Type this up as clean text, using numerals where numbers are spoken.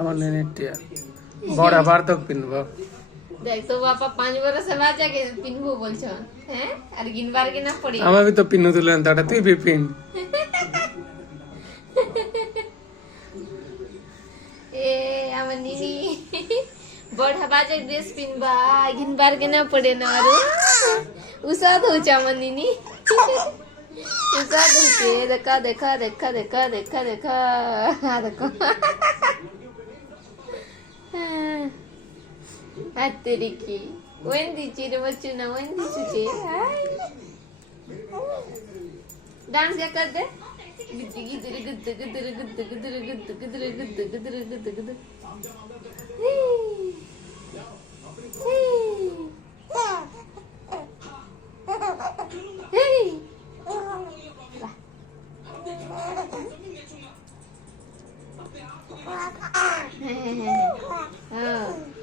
सामान्य नेटिया बड़ा बार तक पिनबो देख तो बापा 5 बरस से बाजा के पिनबो बोल छन हैं और गिनबार के ना पड़ी हमें भी तो पिनु तुलन ताटा तू भी पिन ए अमनिनी बड़ा बाजा ड्रेस पिनबा गिनबार के ना पड़े ना अरु उसाद हो जा अमनिनी उसाद हो के देखा देखा देखा देखा देखा देखा देखो Ateriki. Wendy ciri macuna Wendy suci. Dance क्या कर दे? गिद्दी गिद्दी गिद्दी गिद्दी गिद्दी गिद्दी गिद्दी गिद्दी गिद्दी गिद्दी गिद्दी गिद्दी. Hey.